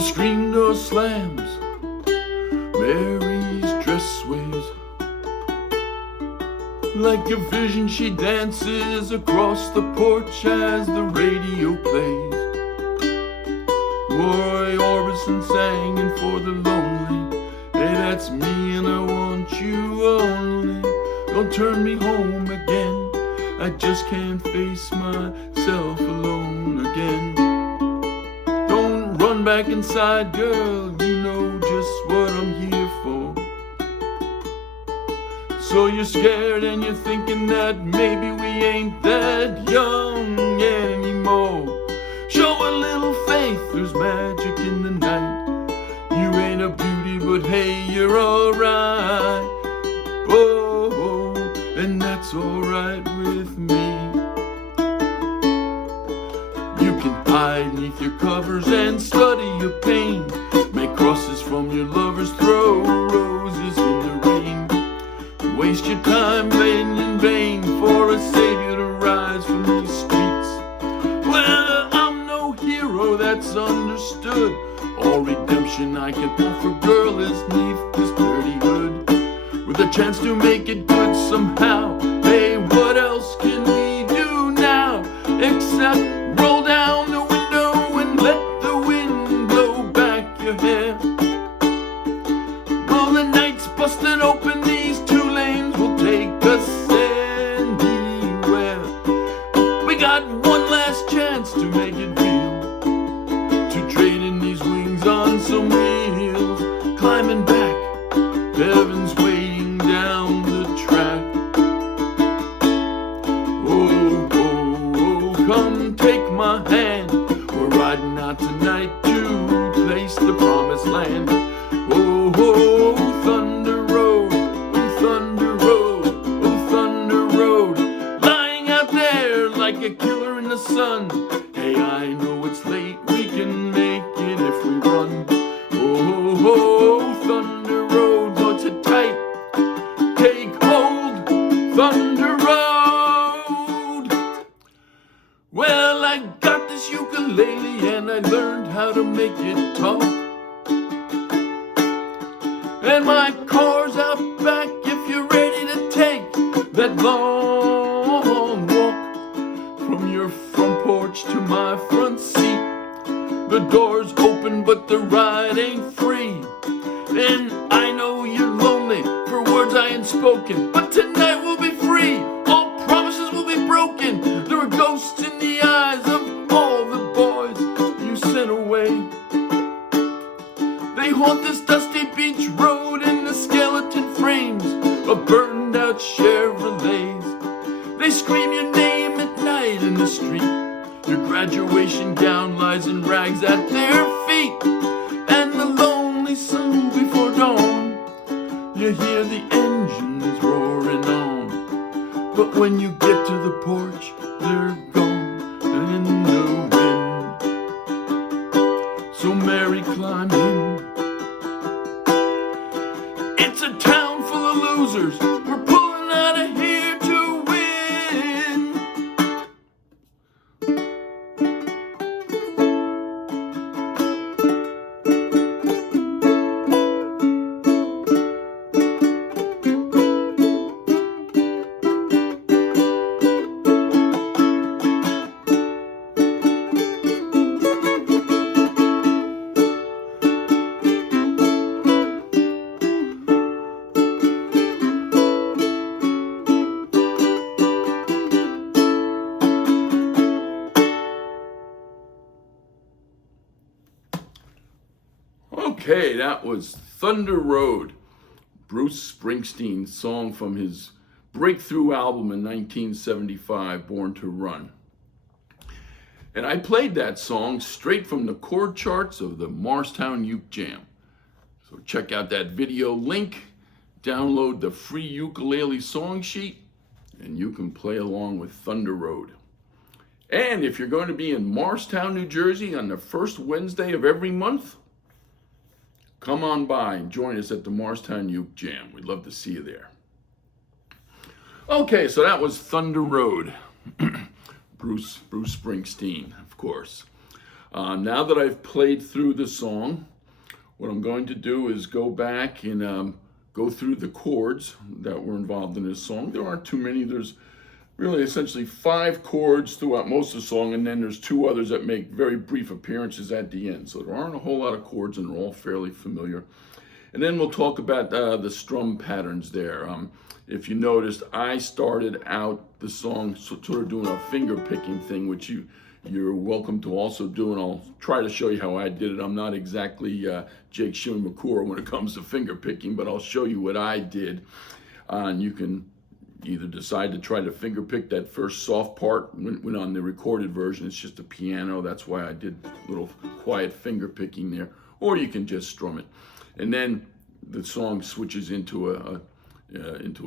The screen door slams, Mary's dress sways. Like a vision she dances across the porch as the radio plays. Roy Orbison singing for the lonely. Hey, that's me and I want you only. Don't turn me home again, I just can't face myself alone again. Don't run back inside, girl, you know just what I'm here for. So you're scared and you're thinking that maybe we ain't that young anymore. Show a little faith, there's magic in the night. You ain't a beauty, but hey, you're alright. Oh, and that's alright with me. You can hide neath your covers and study your pain. Make crosses from your lovers, throw roses in the rain. Waste your time laying in vain for a savior to rise from these streets. Well, I'm no hero that's understood. All redemption I can offer, girl, is neath this dirty hood. With a chance to make it good somehow. Hey, what else can we do now except roll down the window and let the wind blow back your hair? Well, the night's busted open, these two lanes will take us anywhere. We got one last chance to make it real, to trade in these wings on some wheels. Climbing back, heaven's waiting down the track. Oh, oh, oh, come take my hand. We're riding out tonight to place the promised land. Oh, oh, Thunder Road, oh, Thunder Road, oh, Thunder Road. Lying out there like a killer in the sun. Hey, I know it's late, we can make it if we run. Oh, oh, Thunder Road, what's it tight? Take hold, Thunder Road. Well, I got this ukulele and I learned how to make it talk. And my car's out back if you're ready to take that long walk from your front porch to my front seat. The door's open but the ride ain't free. And I know you're lonely for words I ain't spoken, but tonight we'll be free. All promises will be broken. There are ghosts in the eyes of all the boys you sent away. They haunt this dusty beach road in the skeleton frames of burned out Chevrolets. They scream your name at night in the street. Your graduation gown lies in rags at their feet. And the lonely sun before dawn, you hear the engines roaring on. But when you get to the porch, they're gone and in the wind. So Mary, climb in. It's a town full of losers. We're pulling out of here to win. Okay, that was Thunder Road, Bruce Springsteen's song from his breakthrough album in 1975, Born to Run. And I played that song straight from the chord charts of the Morristown Uke Jam. So check out that video link, download the free ukulele song sheet, and you can play along with Thunder Road. And if you're going to be in Morristown, New Jersey on the first Wednesday of every month, come on by and join us at the Morristown Uke Jam. We'd love to see you there. Okay, so that was Thunder Road. Bruce Springsteen, of course. Now that I've played through the song, what I'm going to do is go back and go through the chords that were involved in this song. There aren't too many. There's really essentially 5 chords throughout most of the song, and then there's 2 others that make very brief appearances at the end. So there aren't a whole lot of chords, and they're all fairly familiar. And then we'll talk about the strum patterns there. If you noticed, I started out the song sort of doing a finger picking thing, which you're welcome to also do, and I'll try to show you how I did it. I'm not exactly Jake Shimmakura when it comes to finger picking, but I'll show you what I did. And you can either decide to try to finger pick that first soft part. When on the recorded version, it's just a piano. That's why I did a little quiet finger picking there. Or you can just strum it. And then the song switches into a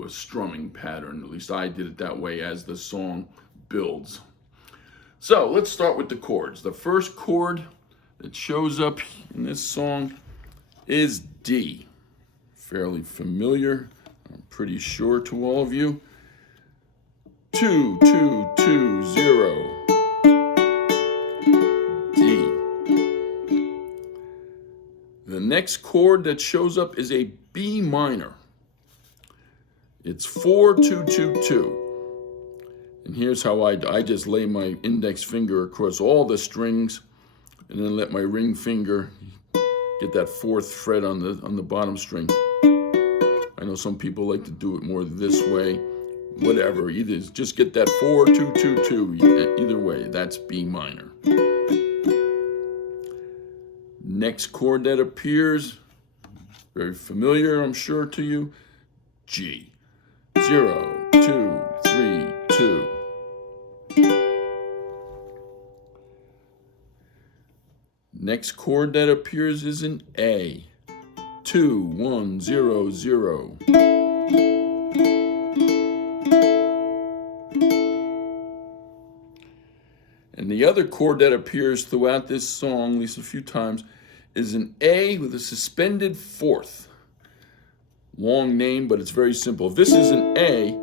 strumming pattern. At least I did it that way as the song builds. So let's start with the chords. The first chord that shows up in this song is D. Fairly familiar, I'm pretty sure, to all of you. 2, 2, 2, 0. D. The next chord that shows up is a B minor. It's 4, 2, 2, 2. And here's how I just lay my index finger across all the strings and then let my ring finger get that 4th fret on the bottom string. I know some people like to do it more this way. Whatever, either just get that 4, 2, 2, 2. Either way, that's B minor. Next chord that appears, very familiar, I'm sure, to you, G. 0, 2, 3, 2. Next chord that appears is an A. 2, 1, 0, 0. And the other chord that appears throughout this song, at least a few times, is an A with a suspended 4th. Long name, but it's very simple. If this is an A,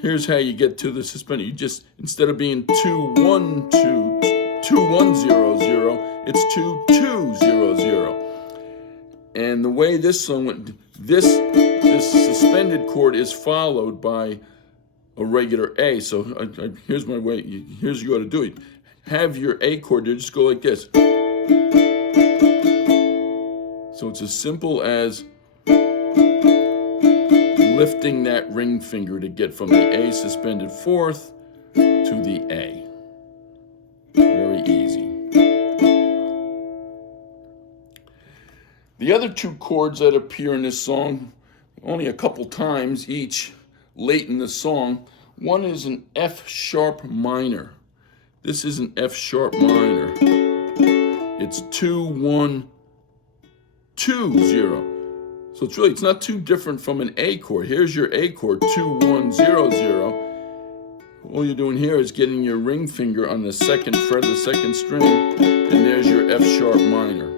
here's how you get to the suspended. You just, instead of being 2, 1, 2, 2, 1, 0, 0, it's 2, 2, 0, 0. And the way this song went, this suspended chord is followed by a regular A. So here's my way, here's you ought to do it. Have your A chord there, just go like this. So it's as simple as lifting that ring finger to get from the A suspended 4th to the A. Very easy. The other 2 chords that appear in this song, only a couple times each late in the song, one is an F sharp minor. This is an F sharp minor. It's 2, 1, 2, 0. So it's not too different from an A chord. Here's your A chord, 2, 1, 0, 0. All you're doing here is getting your ring finger on the 2nd fret of the 2nd string, and there's your F sharp minor.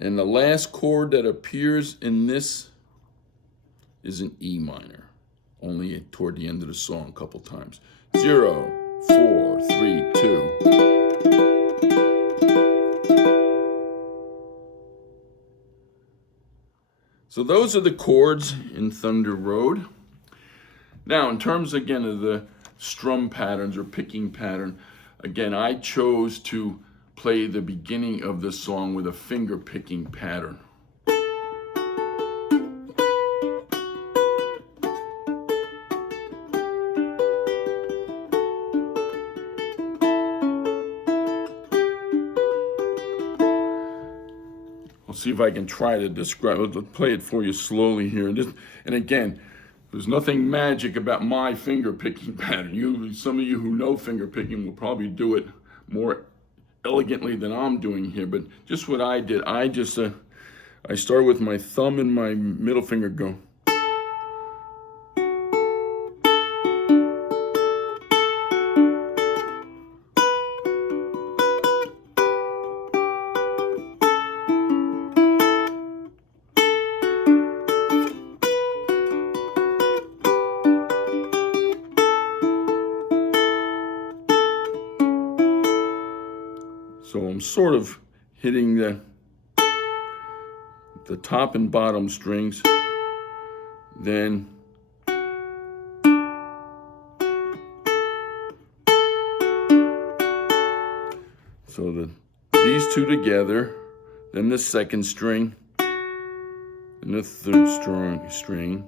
And the last chord that appears in this is an E minor, only toward the end of the song a couple times. 0, 4, 3, 2. So those are the chords in Thunder Road. Now, in terms, again, of the strum patterns or picking pattern, again, I chose to play the beginning of the song with a finger picking pattern. See if I can try to describe it, play it for you slowly here. And again, there's nothing magic about my finger picking pattern. Some of you who know finger picking will probably do it more elegantly than I'm doing here, but just what I did, I start with my thumb and my middle finger go. sort of hitting the top and bottom strings, then so these two together, then the second string, and the third string.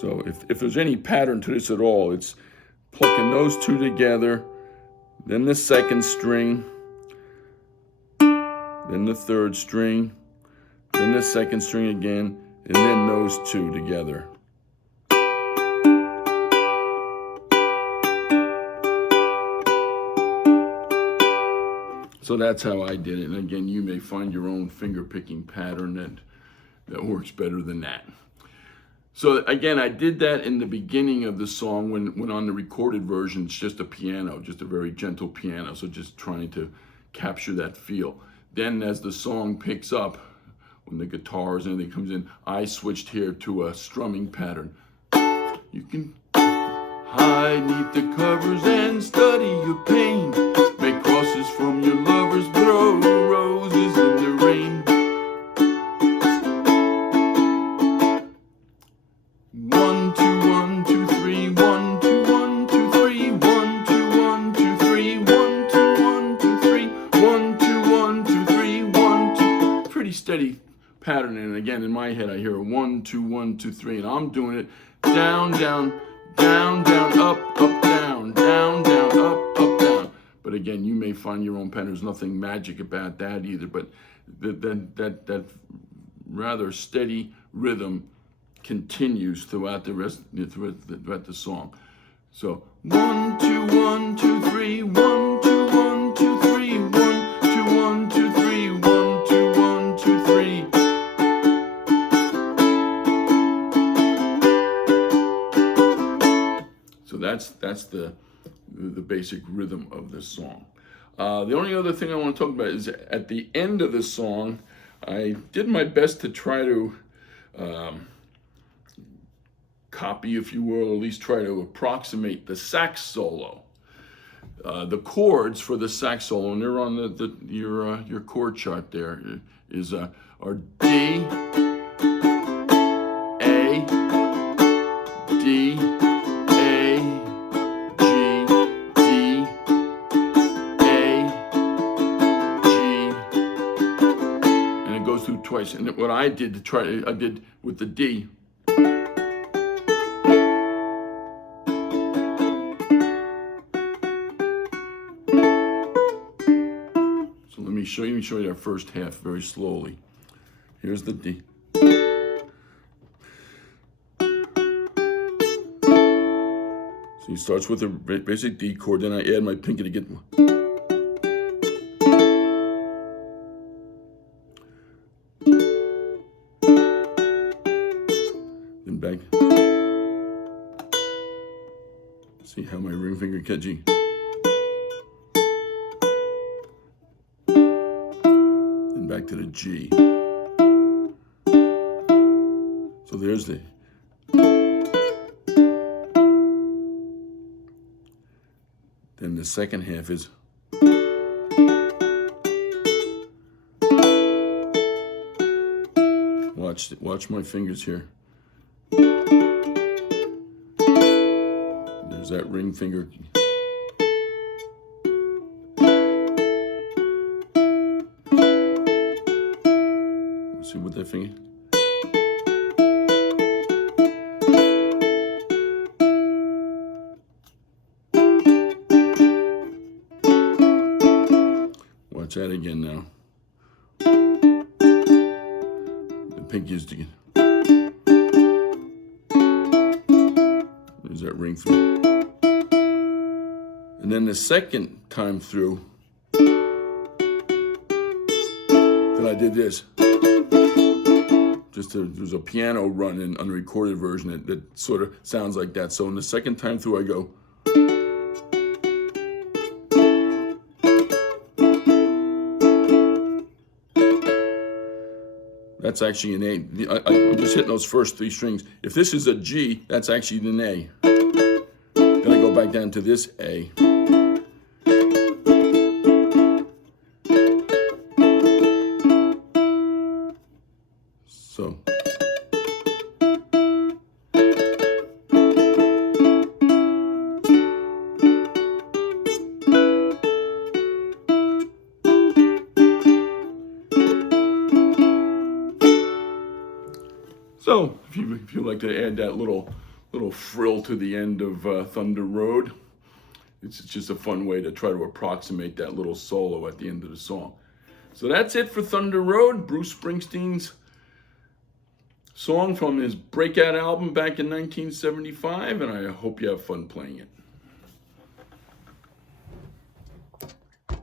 So if there's any pattern to this at all, it's plucking those two together, then the second string, then the third string, then the second string again, and then those two together. So that's how I did it. And again, you may find your own finger picking pattern that works better than that. So again, I did that in the beginning of the song when on the recorded version, it's just a piano, just a very gentle piano. So just trying to capture that feel. Then as the song picks up, when the guitars and everything comes in, I switched here to a strumming pattern. You can hide neath the covers and study your pain. Make crosses from your lovers, throw roses in the rain. 1, 2, 1, 2, 3, 1, 2, 1, 2, 3, 1, 2, 1, 2, 3, 1, 2, 1, 2, 3, 1, 2, 1, 2, 3, 1, 2. Pretty steady pattern, and again in my head I hear a 1, 2, 1, 2, 3, and I'm doing it down, down, down, down, up, up, down, down, down, up, up, down. But again, you may find your own pattern. There's nothing magic about that either, but that rather steady rhythm continues throughout throughout the song. So 1, 2, 1, 2, 3, 1, 2, 1, 2, 3, 1, 2, 1, 2, 3, 1, 2, 1, 2, 3. So that's the basic rhythm of this song. The only other thing I want to talk about is at the end of the song, I did my best to try to copy, if you will, or at least try to approximate the sax solo. The chords for the sax solo, and they're on your chord chart there, are D, A, D, A, G, D, A, G, and it goes through twice. And what I did I did with the D. Let me show you our first half very slowly. Here's the D. So he starts with a basic D chord, then I add my pinky to get one. Then back. See how my ring finger catchy. Back to the G. So there's the. Then the second half is. Watch my fingers here. There's that ring finger. See with that finger. Watch that again now. The pinky is together. There's that ring through. And then the second time through, then I did this. there's a piano run in unrecorded version that sort of sounds like that. So in the second time through, I go. That's actually an A. I'm just hitting those first three strings. If this is a G, that's actually an A. Then I go back down to this A. So. So, if you like to add that little frill to the end of Thunder Road, it's just a fun way to try to approximate that little solo at the end of the song. So that's it for Thunder Road, Bruce Springsteen's song from his breakout album back in 1975, and I hope you have fun playing it.